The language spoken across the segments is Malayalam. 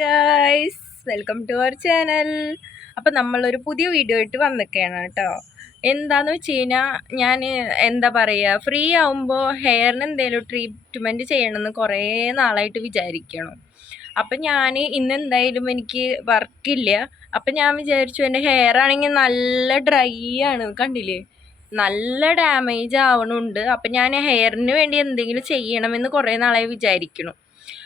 Guys welcome to our channel അപ്പം നമ്മളൊരു പുതിയ വീഡിയോ ആയിട്ട് വന്നിരിക്കുകയാണ് കേട്ടോ. എന്താന്ന് വെച്ച് കഴിഞ്ഞാൽ ഞാൻ എന്താ പറയുക ഫ്രീ ആവുമ്പോൾ ഹെയറിന് എന്തെങ്കിലും ട്രീറ്റ്മെന്റ് ചെയ്യണമെന്ന് കുറേ നാളായിട്ട് വിചാരിക്കണം. അപ്പം ഞാൻ ഇന്ന് എന്തായാലും എനിക്ക് വർക്കില്ല അപ്പം ഞാൻ വിചാരിച്ചു എന്റെ ഹെയർ ആണെങ്കിൽ നല്ല ഡ്രൈ ആണ് കണ്ടില്ലേ? നല്ല ഡാമേജ് ആവണുണ്ട്. അപ്പം ഞാൻ ഹെയറിന് വേണ്ടി എന്തെങ്കിലും ചെയ്യണമെന്ന് കുറേ നാളായി വിചാരിക്കണം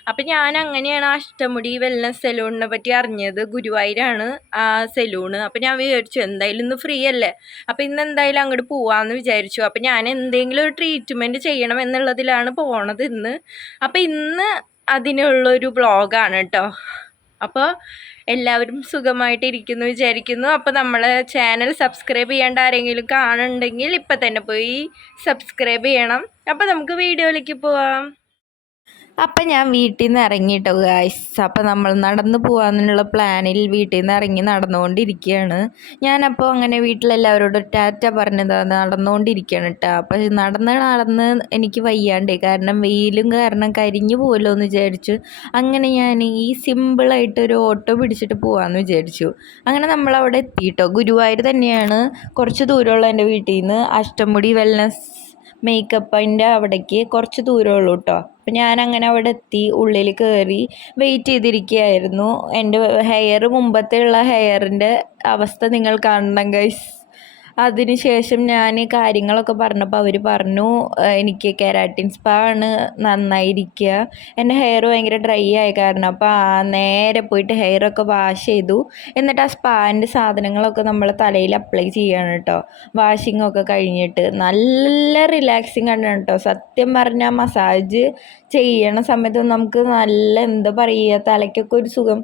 അപ്പം ഞാൻ അങ്ങനെയാണ് അഷ്ടമുടി വെൽനസ് സെലൂണിനെ പറ്റി അറിഞ്ഞത്. ഗുരുവായൂരാണ് ആ സെലൂണ്. അപ്പം ഞാൻ വിചാരിച്ചു എന്തായാലും ഇന്ന് ഫ്രീ അല്ലേ? അപ്പം ഇന്ന് എന്തായാലും അങ്ങോട്ട് പോവാന്ന് വിചാരിച്ചു. അപ്പം ഞാൻ എന്തെങ്കിലും ഒരു ട്രീറ്റ്മെന്റ് ചെയ്യണം എന്നുള്ളതിലാണ് പോണത് ഇന്ന്. അപ്പം ഇന്ന് അതിനുള്ളൊരു ബ്ലോഗാണ് കേട്ടോ അപ്പോൾ എല്ലാവരും സുഖമായിട്ട് ഇരിക്കുന്നു വിചാരിക്കുന്നു. അപ്പോൾ നമ്മളെ ചാനൽ സബ്സ്ക്രൈബ് ചെയ്യേണ്ട ആരെങ്കിലും കാണുന്നുണ്ടെങ്കിൽ ഇപ്പം തന്നെ പോയി സബ്സ്ക്രൈബ് ചെയ്യണം. അപ്പോൾ നമുക്ക് വീഡിയോയിലേക്ക് പോവാം. അപ്പം ഞാൻ വീട്ടിൽ നിന്ന് ഇറങ്ങിയിട്ടോ ഗായ്സ് അപ്പം നമ്മൾ നടന്നു പോകാനുള്ള പ്ലാനിൽ വീട്ടിൽ നിന്ന് ഇറങ്ങി നടന്നുകൊണ്ടിരിക്കുകയാണ് ഞാനപ്പോൾ അങ്ങനെ വീട്ടിലെല്ലാവരോടും ടാറ്റ പറഞ്ഞത് നടന്നുകൊണ്ടിരിക്കുകയാണ് കേട്ടോ അപ്പം നടന്ന് നടന്ന് എനിക്ക് വയ്യാണ്ടേ. കാരണം വെയിലും കാരണം കരിഞ്ഞു പോകുമല്ലോ എന്ന് വിചാരിച്ചു. അങ്ങനെ ഞാൻ ഈ സിമ്പിളായിട്ട് ഒരു ഓട്ടോ പിടിച്ചിട്ട് പോകാമെന്ന് വിചാരിച്ചു. അങ്ങനെ നമ്മൾ അവിടെ എത്തിയിട്ടോ ഗുരുവായൂർ തന്നെയാണ്. കുറച്ച് ദൂരമുള്ള എന്റെ വീട്ടിൽ നിന്ന് അഷ്ടമുടി വെൽനസ് മേക്കപ്പിന്റെ അവിടേക്ക് കുറച്ച് ദൂരമുള്ളൂ കേട്ടോ അപ്പം ഞാൻ അങ്ങനെ അവിടെ എത്തി ഉള്ളിൽ കയറി വെയിറ്റ് ചെയ്തിരിക്കുകയായിരുന്നു. എന്റെ ഹെയർ മുമ്പത്തെ ഉള്ള ഹെയറിന്റെ അവസ്ഥ നിങ്ങൾ കാണണം ഗൈസ് അതിനുശേഷം ഞാൻ കാര്യങ്ങളൊക്കെ പറഞ്ഞപ്പോൾ അവർ പറഞ്ഞു എനിക്ക് കെരാറ്റിൻ സ്പാ ആണ് നന്നായിരിക്കുക എന്റെ ഹെയർ ഭയങ്കര ഡ്രൈ ആയ കാരണം. അപ്പോൾ നേരെ പോയിട്ട് ഹെയറൊക്കെ വാഷ് ചെയ്തു. എന്നിട്ട് ആ സ്പാന്റെ സാധനങ്ങളൊക്കെ നമ്മൾ തലയിൽ അപ്ലൈ ചെയ്യണം കേട്ടോ വാഷിംഗ് ഒക്കെ കഴിഞ്ഞിട്ട് നല്ല റിലാക്സിങ് ആണ് കേട്ടോ സത്യം പറഞ്ഞാൽ മസാജ് ചെയ്യണ സമയത്ത് നമുക്ക് നല്ല എന്താ പറയുക തലയ്ക്കൊക്കെ ഒരു സുഖം.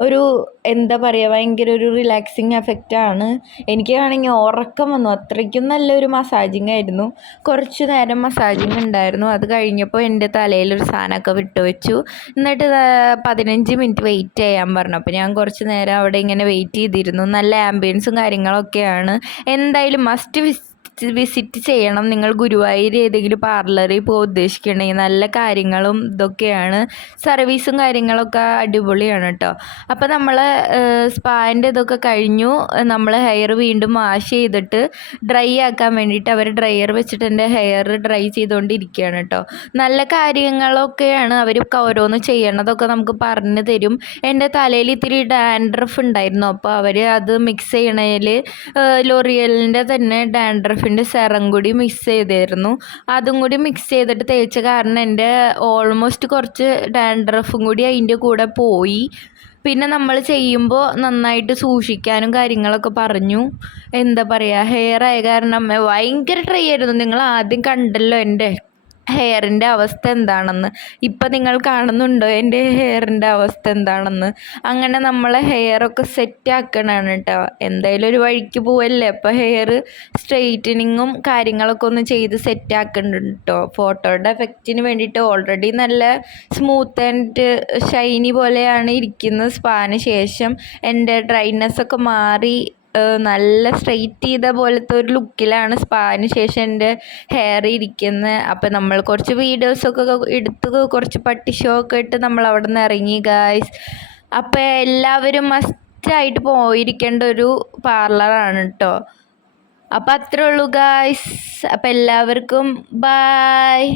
ഒരു എന്താ പറയുക ഭയങ്കര ഒരു റിലാക്സിങ് എഫക്റ്റാണ് എനിക്കാണെങ്കിൽ ഉറക്കം വന്നു. അത്രയ്ക്കും നല്ലൊരു മസാജിങ് ആയിരുന്നു. കുറച്ച് നേരം മസാജിങ് ഉണ്ടായിരുന്നു. അത് കഴിഞ്ഞപ്പോൾ എന്റെ തലയിലൊരു സാധനമൊക്കെ വിട്ടുവെച്ചു. എന്നിട്ട് പതിനഞ്ച് മിനിറ്റ് വെയിറ്റ് ചെയ്യാൻ പറഞ്ഞു. അപ്പോൾ ഞാൻ കുറച്ച് നേരം അവിടെ ഇങ്ങനെ വെയിറ്റ് ചെയ്തിരുന്നു. നല്ല ആംബിയൻസും കാര്യങ്ങളൊക്കെയാണ്. എന്തായാലും മസ്റ്റ് വിസ് വിസിറ്റ് ചെയ്യണം. നിങ്ങൾ ഗുരുവായൂർ ഏതെങ്കിലും പാർലറിൽ പോകാൻ ഉദ്ദേശിക്കണമെങ്കിൽ നല്ല കാര്യങ്ങളും ഇതൊക്കെയാണ്. സർവീസും കാര്യങ്ങളൊക്കെ അടിപൊളിയാണ് കേട്ടോ. അപ്പോൾ നമ്മൾ സ്പാന്റെ ഇതൊക്കെ കഴിഞ്ഞു. നമ്മൾ ഹെയർ വീണ്ടും വാഷ് ചെയ്തിട്ട് ഡ്രൈ ആക്കാൻ വേണ്ടിയിട്ട് അവർ ഡ്രയർ വെച്ചിട്ട് എന്റെ ഹെയർ ഡ്രൈ ചെയ്തുകൊണ്ടിരിക്കുകയാണ് കേട്ടോ. നല്ല കാര്യങ്ങളൊക്കെയാണ് അവർ ഓരോന്ന് ചെയ്യണതൊക്കെ നമുക്ക് പറഞ്ഞു തരും. എന്റെ തലയിൽ ഇത്തിരി ഡാൻഡ്രഫ് ഉണ്ടായിരുന്നു. അപ്പോൾ അവർ അത് മിക്സ് ചെയ്യണതിൽ ലോറിയലിന്റെ തന്നെ ഡാൻഡ്രഫിന്റെ സെറം കൂടി മിക്സ് ചെയ്തായിരുന്നു അതും കൂടി മിക്സ് ചെയ്തിട്ട് തേച്ച കാരണം എന്റെ ഓൾമോസ്റ്റ് കുറച്ച് ഡാൻഡ്രഫും കൂടി അതിന്റെ കൂടെ പോയി. പിന്നെ നമ്മൾ ചെയ്യുമ്പോൾ നന്നായിട്ട് സൂക്ഷിക്കാനും കാര്യങ്ങളൊക്കെ പറഞ്ഞു. എന്താ പറയുക ഹെയർ ആയ കാരണം ഭയങ്കര ട്രൈ ആയിരുന്നു. നിങ്ങൾ ആദ്യം കണ്ടല്ലോ എന്റെ ഹെയറിന്റെ അവസ്ഥ എന്താണെന്ന്. ഇപ്പം നിങ്ങൾ കാണുന്നുണ്ടോ? എന്റെ ഹെയറിന്റെ അവസ്ഥ എന്താണെന്ന്. അങ്ങനെ നമ്മളെ ഹെയറൊക്കെ സെറ്റ് ആക്കണതാണ് കേട്ടോ. എന്തായാലും ഒരു വഴിക്ക് പോവല്ലേ? അപ്പം ഹെയർ സ്ട്രെയിറ്റനിങ്ങും കാര്യങ്ങളൊക്കെ ഒന്ന് ചെയ്ത് സെറ്റ് ആക്കുന്നുണ്ട് കേട്ടോ. ഫോട്ടോയുടെ എഫക്റ്റിന് വേണ്ടിയിട്ട് ഓൾറെഡി നല്ല സ്മൂത്ത് ആൻഡ് ഷൈനി പോലെയാണ് ഇരിക്കുന്നത്. സ്പാന് ശേഷം എന്റെ ഡ്രൈനെസ്സൊക്കെ മാറി നല്ല സ്ട്രെയിറ്റ് ചെയ്ത പോലത്തെ ഒരു ലുക്കിലാണ് സ്പാന് ശേഷം എന്റെ ഹെയർ ഇരിക്കുന്നത് അപ്പം നമ്മൾ കുറച്ച് വീഡിയോസൊക്കെ എടുത്ത് കുറച്ച് പട്ടി ഷോ ഒക്കെ ഇട്ട് നമ്മൾ അവിടെ നിന്ന് ഇറങ്ങി ഗായ്സ് അപ്പം എല്ലാവരും മസ്റ്റായിട്ട് പോയിരിക്കേണ്ട ഒരു പാർലറാണ് കേട്ടോ അപ്പം അത്രേ ഉള്ളൂ ഗായ്സ് അപ്പം എല്ലാവർക്കും ബായ്